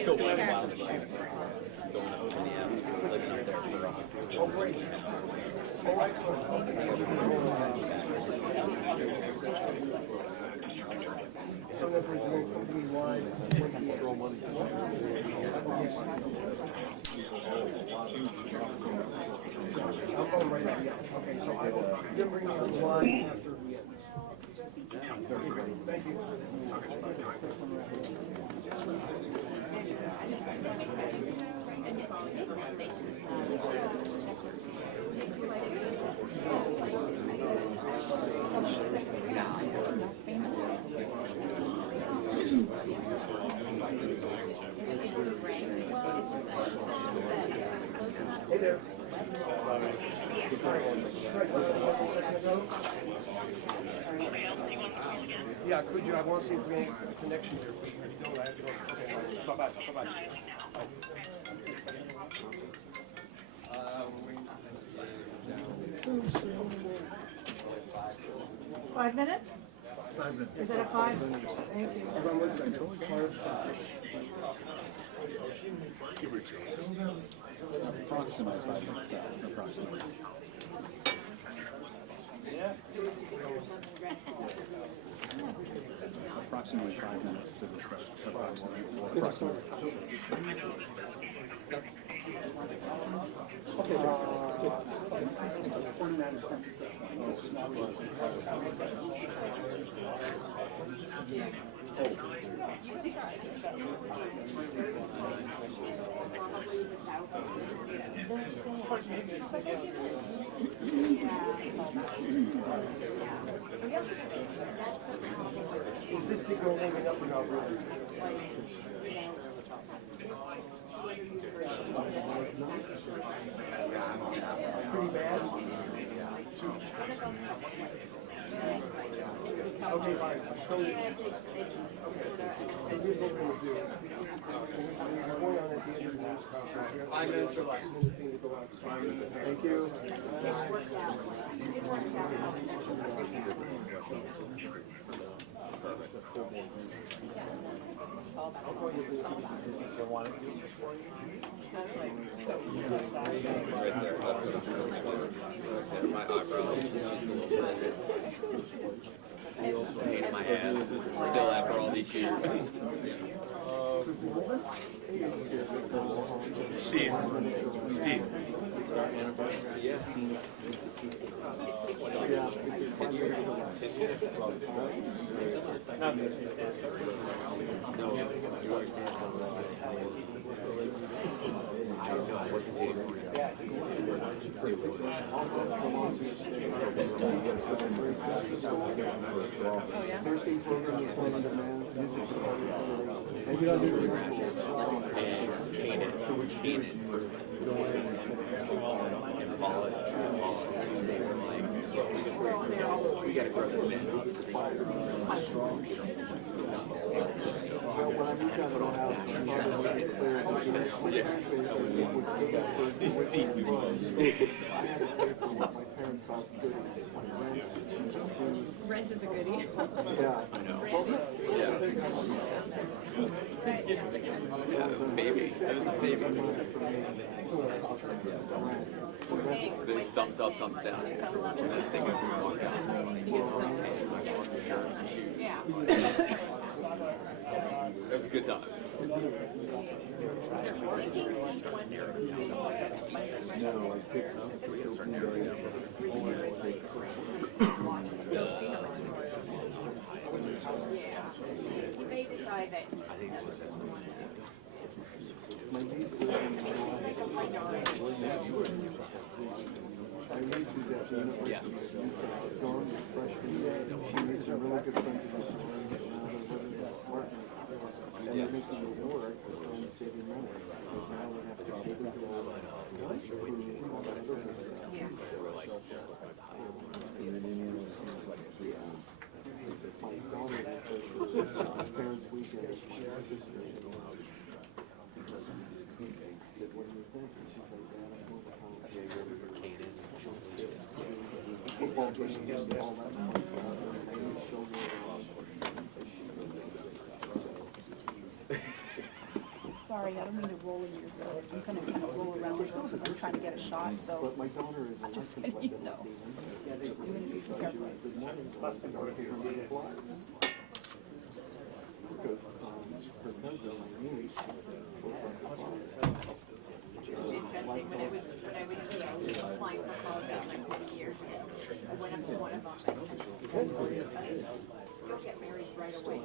Still playing a lot of the going up to Minneapolis, living up there for almost 2 years. I'm going right now. Okay, so I will bring you the line after we end. Thank you. Hey there. Yeah, could you? I want to see if we have a connection there. If you don't, I have to go. Okay, bye-bye. Bye-bye. 5 minutes? 5 minutes. Is that a 5? Thank you. Approximately 5 minutes out, approximately. Approximately 5 minutes to the start. Approximately. Is this signal hanging up or not really? Pretty bad? Okay, fine. So, okay. So here's what we're going to do. We're going on at the end of the news conference. 5 minutes or less. Thank you. Right there, that's what I'm my eyebrow is just a little bit. Pain in my ass, still after all these years. Steve. Yeah. 10 years. No, you understand how this no, I wasn't dating her. Oh, yeah? We gotta grow this man. Rent is a goodie. Yeah. I know. Yeah, baby. It was a baby. The thumbs up, thumbs down. And then I think everyone it was a good time. They decide that. Yeah. football games, all that. Sorry, I don't mean to roll in your road. I'm gonna kind of roll around this road because I'm trying to get a shot, so. But my daughter is a Just license letting you know. Yeah, I'm gonna be careful. Because her cousin, my niece, was like a father. It was interesting when I was applying for college like many years ago. I went up to one of them and said, you'll get married right away.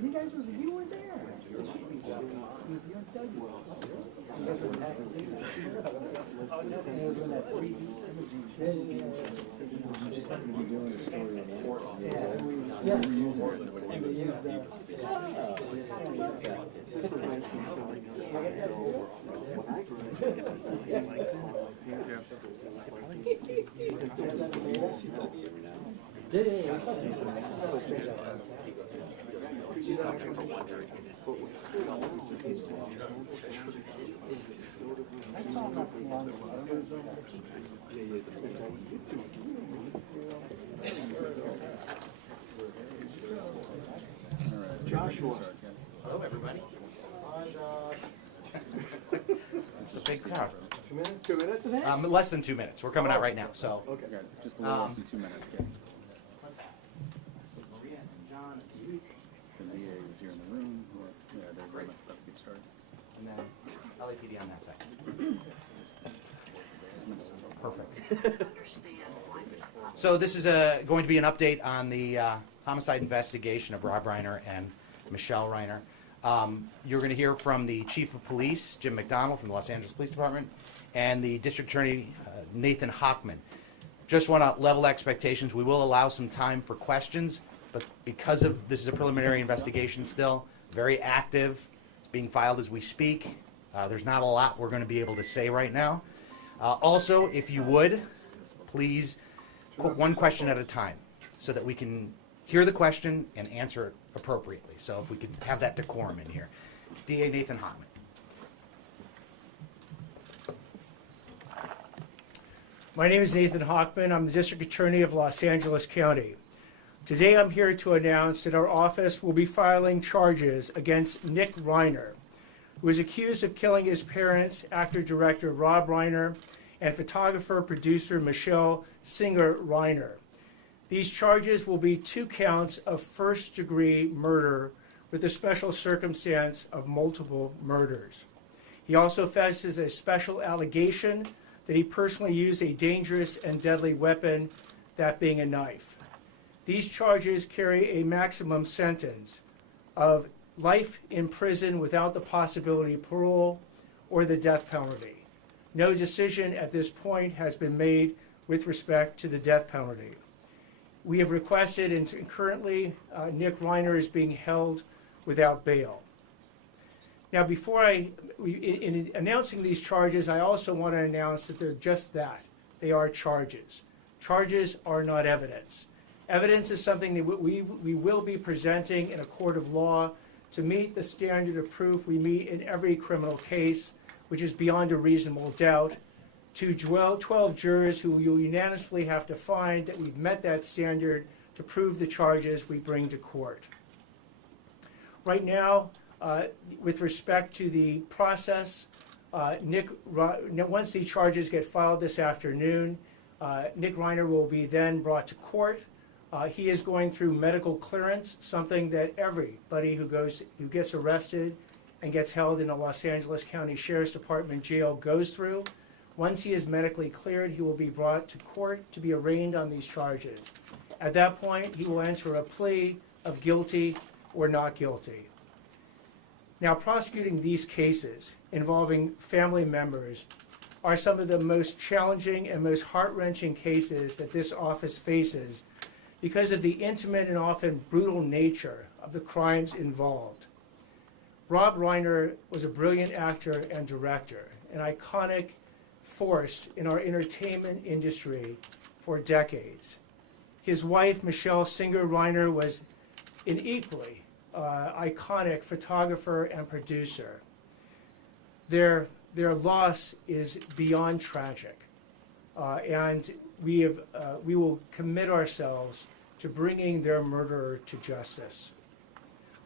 You guys you were there. Joshua. Hello, everybody. Hi, Josh. It's a big crowd. 2 minutes? 2 minutes? Less than 2 minutes. We're coming out right now, so. Okay. Just a little less than 2 minutes, guys. Maria and John, The DA is here in the room, or, yeah, they're very much about to get started. and then LAPD on that side. Perfect. So this is going to be an update on the homicide investigation of Rob Reiner and Michele Reiner. You're going to hear from the Chief of Police, Jim McDonnell from the Los Angeles Police Department, and the District Attorney, Nathan Hochman. Just want to level expectations. We will allow some time for questions, but because of this is a preliminary investigation still, very active, it's being filed as we speak. There's not a lot we're going to be able to say right now. Also, if you would, please put one question at a time so that we can hear the question and answer it appropriately. So if we could have that decorum in here. DA Nathan Hochman. My name is Nathan Hochman. I'm the District Attorney of Los Angeles County. Today I'm here to announce that our office will be filing charges against Nick Reiner, who is accused of killing his parents, actor-director Rob Reiner, and photographer-producer Michele Singer Reiner. These charges will be 2 counts of first-degree murder with the special circumstance of multiple murders. He also faces a special allegation that he personally used a dangerous and deadly weapon, that being a knife. These charges carry a maximum sentence of life in prison without the possibility of parole or the death penalty. No decision at this point has been made with respect to the death penalty. We have requested, and currently Nick Reiner is being held without bail. Now, in announcing these charges, I also want to announce that they're just that. They are charges. Charges are not evidence. Evidence is something that we will be presenting in a court of law to meet the standard of proof we meet in every criminal case, which is beyond a reasonable doubt, to 12 jurors who will unanimously have to find that we've met that standard to prove the charges we bring to court. Right now, with respect to the process, once the charges get filed this afternoon, Nick Reiner will be then brought to court. He is going through medical clearance, something that everybody who gets arrested and gets held in a Los Angeles County Sheriff's Department jail goes through. Once he is medically cleared, he will be brought to court to be arraigned on these charges. At that point, he will enter a plea of guilty or not guilty. Now, prosecuting these cases involving family members are some of the most challenging and most heart-wrenching cases that this office faces because of the intimate and often brutal nature of the crimes involved. Rob Reiner was a brilliant actor and director, an iconic force in our entertainment industry for decades. His wife, Michele Reiner, was an equally iconic photographer and producer. Their loss is beyond tragic, and we will commit ourselves to bringing their murderer to justice.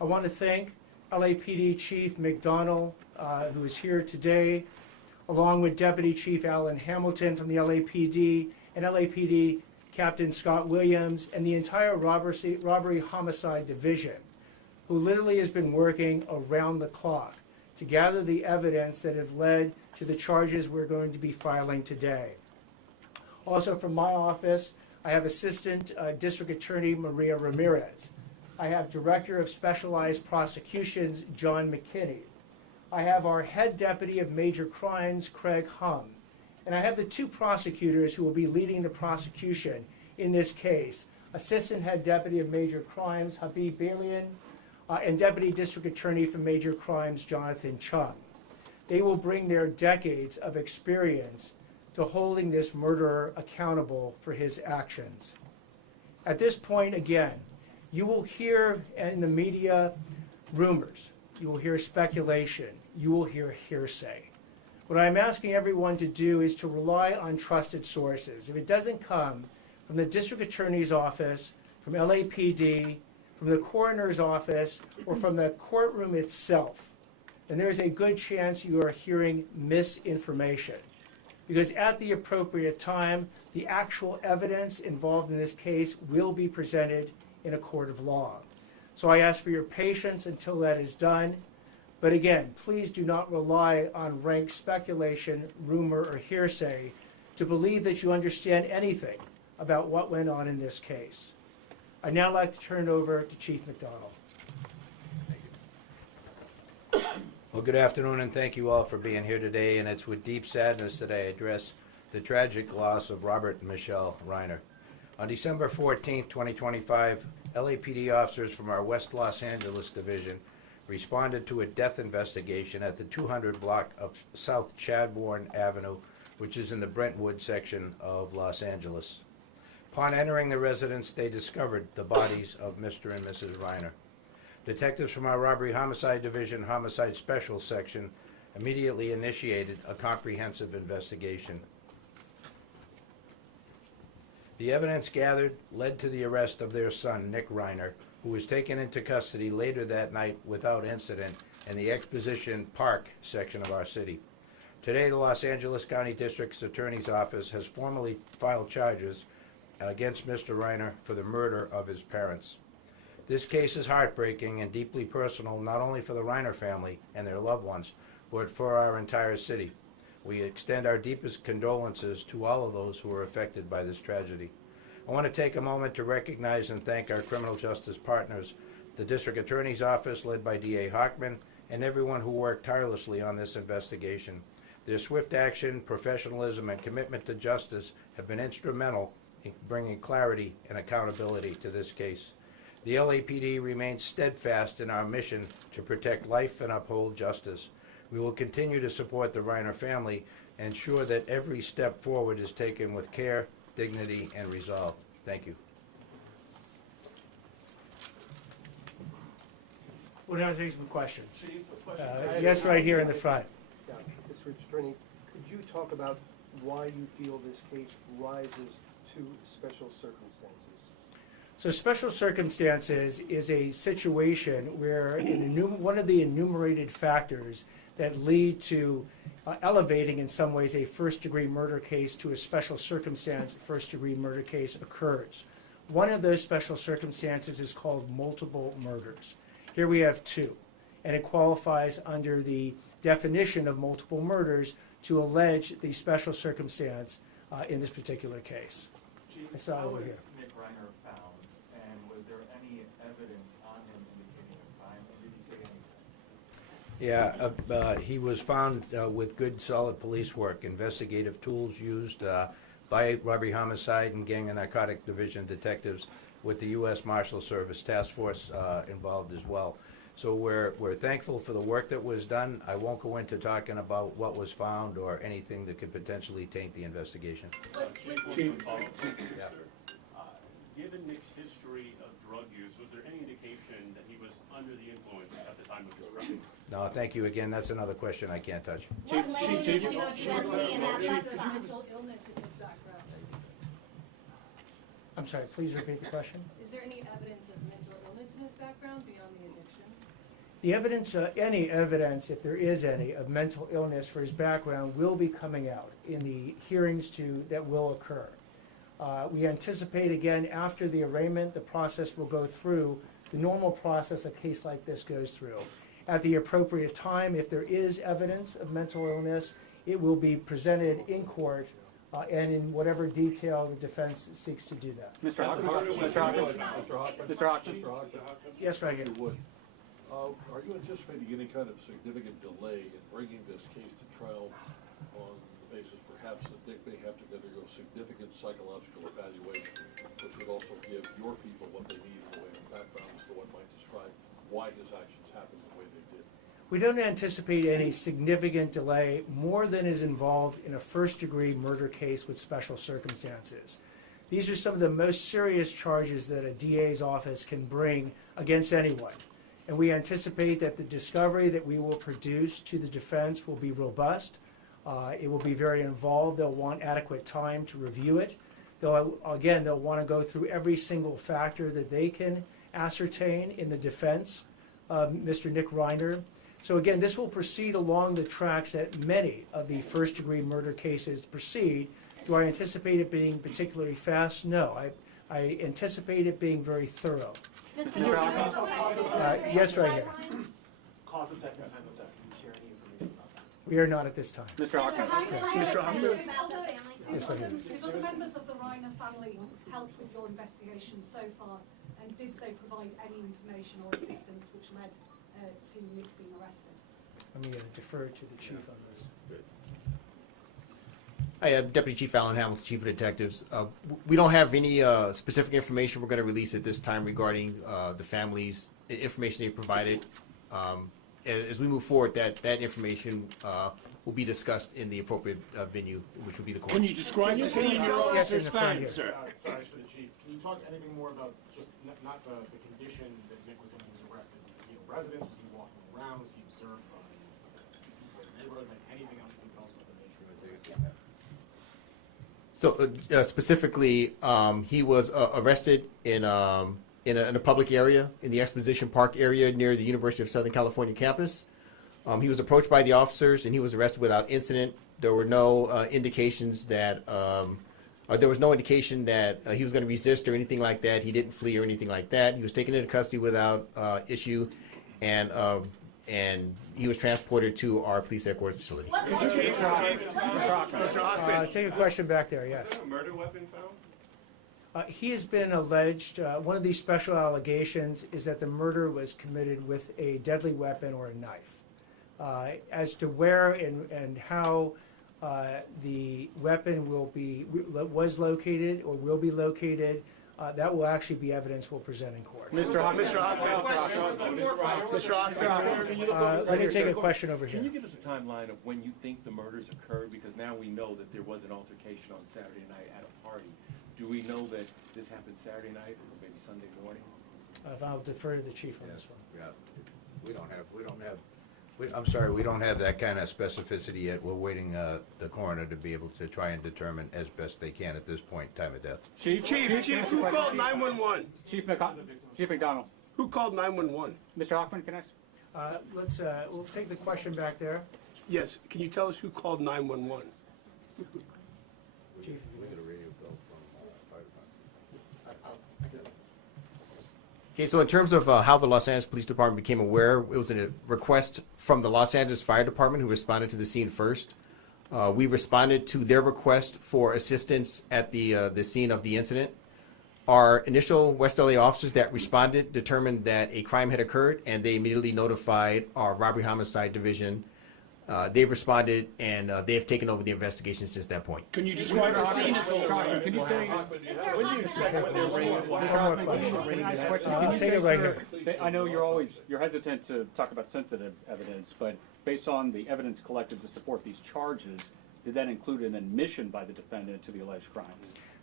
I want to thank LAPD Chief McDonnell, who is here today, along with Deputy Chief Alan Hamilton from the LAPD, and LAPD Captain Scott Williams, and the entire Robbery Homicide Division, who literally has been working around the clock to gather the evidence that have led to the charges we're going to be filing today. Also from my office, I have Assistant District Attorney Maria Ramirez. I have Director of Specialized Prosecutions, John McKinney. I have our Head Deputy of Major Crimes, Craig Hum. And I have the two prosecutors who will be leading the prosecution in this case, Assistant Head Deputy of Major Crimes, Habib Balian, and Deputy District Attorney for Major Crimes, Jonathan Chung. They will bring their decades of experience to holding this murderer accountable for his actions. At this point, again, you will hear in the media rumors, you will hear speculation, you will hear hearsay. What I'm asking everyone to do is to rely on trusted sources. If it doesn't come from the District Attorney's Office, from LAPD, from the Coroner's Office, or from the courtroom itself, then there's a good chance you are hearing misinformation. Because at the appropriate time, the actual evidence involved in this case will be presented in a court of law. So I ask for your patience until that is done. But again, please do not rely on rank speculation, rumor, or hearsay to believe that you understand anything about what went on in this case. I'd now like to turn it over to Chief McDonnell. Well, good afternoon, and thank you all for being here today. And it's with deep sadness that I address the tragic loss of Robert and Michele Reiner. On December 14, 2025, LAPD officers from our West Los Angeles division responded to a death investigation at the 200 block of South Chadbourne Avenue, which is in the Brentwood section of Los Angeles. Upon entering the residence, they discovered the bodies of Mr. and Mrs. Reiner. Detectives from our Robbery Homicide Division Homicide Special Section immediately initiated a comprehensive investigation. The evidence gathered led to the arrest of their son, Nick Reiner, who was taken into custody later that night without incident in the Exposition Park section of our city. Today, the Los Angeles County District Attorney's Office has formally filed charges against Mr. Reiner for the murder of his parents. This case is heartbreaking and deeply personal, not only for the Reiner family and their loved ones, but for our entire city. We extend our deepest condolences to all of those who were affected by this tragedy. I want to take a moment to recognize and thank our criminal justice partners, the District Attorney's Office led by D.A. Hochman, and everyone who worked tirelessly on this investigation. Their swift action, professionalism, and commitment to justice have been instrumental in bringing clarity and accountability to this case. The LAPD remains steadfast in our mission to protect life and uphold justice. We will continue to support the Reiner family and ensure that every step forward is taken with care, dignity, and resolve. Thank you. We'll now take some questions. Yes, right here in the front. Yeah, Mr. Attorney, could you talk about why you feel this case rises to special circumstances? So special circumstances is a situation where one of the enumerated factors that lead to elevating in some ways a first-degree murder case to a special circumstance first-degree murder case occurs. One of those special circumstances is called multiple murders. Here we have two, and it qualifies under the definition of multiple murders to allege the special circumstance in this particular case. Chief, I saw how over was here. Nick Reiner found, and was there any evidence on him indicating a crime, or did he say anything? Yeah, he was found with good, solid police work, investigative tools used by robbery, homicide, and gang and narcotic division detectives with the U.S. Marshal Service Task Force involved as well. So we're thankful for the work that was done. I won't go into talking about what was found or anything that could potentially taint the investigation. Chief, Yeah. Given Nick's history of drug use, was there any indication that he was under the influence at the time of his crime? No, thank you again. That's another question I can't touch. Chief, mental illness in his background? I'm sorry, please repeat the question. Is there any evidence of mental illness in his background beyond the addiction? The evidence, any evidence, if there is any, of mental illness for his background will be coming out in the hearings that will occur. We anticipate, again, after the arraignment, the process will go through the normal process a case like this goes through. At the appropriate time, if there is evidence of mental illness, it will be presented in court and in whatever detail the defense seeks to do that. Mr. Hockman. Yes, right here. Are you anticipating any kind of significant delay in bringing this case to trial on the basis perhaps that Dick may have to undergo significant psychological evaluation, which would also give your people what they need in the way of background as to what might describe why his actions happened the way they did? We don't anticipate any significant delay more than is involved in a first-degree murder case with special circumstances. These are some of the most serious charges that a DA's office can bring against anyone. And we anticipate that the discovery that we will produce to the defense will be robust. It will be very involved. They'll want adequate time to review it. They'll want to go through every single factor that they can ascertain in the defense of Mr. Nick Reiner. So again, this will proceed along the tracks that many of the first-degree murder cases proceed. Do I anticipate it being particularly fast? No. I anticipate it being very thorough. Yes, right here. Cause of death and time of death. Can you share any information about that? We are not at this time. Mr. Hockman. Mr. Hockman. Yes, right here. Will the members of the Reiner family help with your investigation so far, and did they provide any information or assistance which led to Nick being arrested? I'm going to defer to the chief on this. Hi, I'm Deputy Chief Alan Hamilton, Chief of Detectives. We don't have any specific information we're going to release at this time regarding the family's information they provided. As we move forward, that information will be discussed in the appropriate venue, which will be the court. Can you describe the scene your officers found, sir? Sorry for the chief. Can you talk anything more about just not the condition that Nick was in when he was arrested? Was he a resident? Was he walking around? Was he observed by the neighborhood? Like anything else you can tell us about the nature of it? So specifically, he was arrested in a public area, in the Exposition Park area near the University of Southern California campus. He was approached by the officers and he was arrested without incident. There were no indications that he was going to resist or anything like that. He didn't flee or anything like that. He was taken into custody without issue, and he was transported to our police headquarters facility. Take a question back there, yes. Was there a murder weapon found? He has been alleged, one of these special allegations is that the murder was committed with a deadly weapon or a knife. As to where and how the weapon was located or will be located, that will actually be evidence we'll present in court. Mr. Hockman. Let me take a question over here. Can you give us a timeline of when you think the murders occurred? Because now we know that there was an altercation on Saturday night at a party. Do we know that this happened Saturday night or maybe Sunday morning? I'll defer to the chief on this one. Yeah, we don't have that kind of specificity yet. We're waiting the coroner to be able to try and determine as best they can at this point time of death. Chief, who called 911? Chief McDonnell. Who called 911? Mr. Hockman, can I? We'll take the question back there. Yes, can you tell us who called 911? Chief. Okay, so in terms of how the Los Angeles Police Department became aware, it was a request from the Los Angeles Fire Department, who responded to the scene first. We responded to their request for assistance at the scene of the incident. Our initial West LA officers that responded determined that a crime had occurred, and they immediately notified our robbery homicide division. They've responded, and they've taken over the investigation since that point. Can you describe the scene at all? Can you say, when do you expect when they're bringing? One more question. Can I ask a question? I'll take it right here. I know you're hesitant to talk about sensitive evidence, but based on the evidence collected to support these charges, did that include an admission by the defendant to the alleged crimes?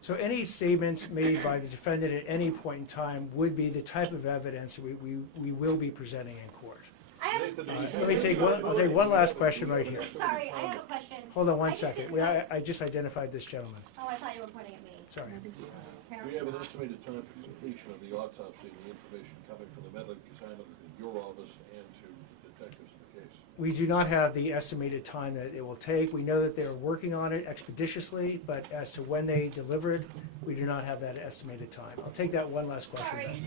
So any statements made by the defendant at any point in time would be the type of evidence that we will be presenting in court. Let me take one. I'll take one last question right here. Sorry, I have a question. Hold on one second. I just identified this gentleman. Oh, I thought you were pointing at me. Sorry. We have an estimated time for completion of the autopsy and the information coming from the medical examiner in your office and to the detectives in the case. We do not have the estimated time that it will take. We know that they're working on it expeditiously, but as to when they deliver it, we do not have that estimated time. I'll take that one last question. Sorry.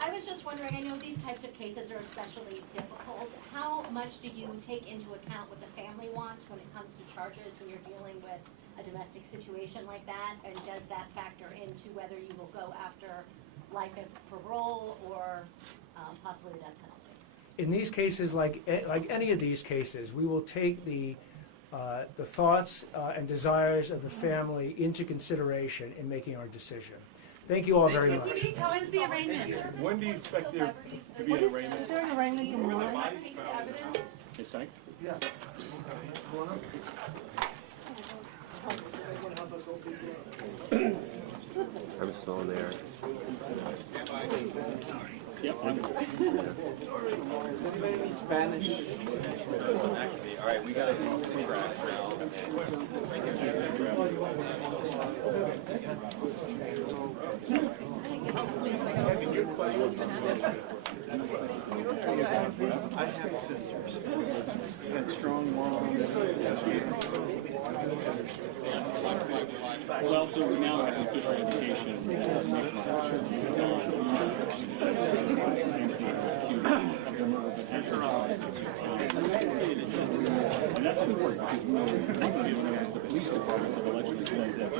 I was just wondering, I know these types of cases are especially difficult. How much do you take into account what the family wants when it comes to charges when you're dealing with a domestic situation like that? And does that factor into whether you will go after life of parole or possibly the death penalty? In these cases, like any of these cases, we will take the thoughts and desires of the family into consideration in making our decision. Thank you all very much. When's the arraignment? When do you expect there to be an arraignment? Is there an arraignment tomorrow? Yes, Frank? Yeah. I'm still there. Yep. Is anybody any Spanish? All right, we got to do some tracks now. I have sisters. Got strong moms. Well, so we now have an official indication that Nick Reiner is on of the murder of the and that's important because we know the police department allegedly says that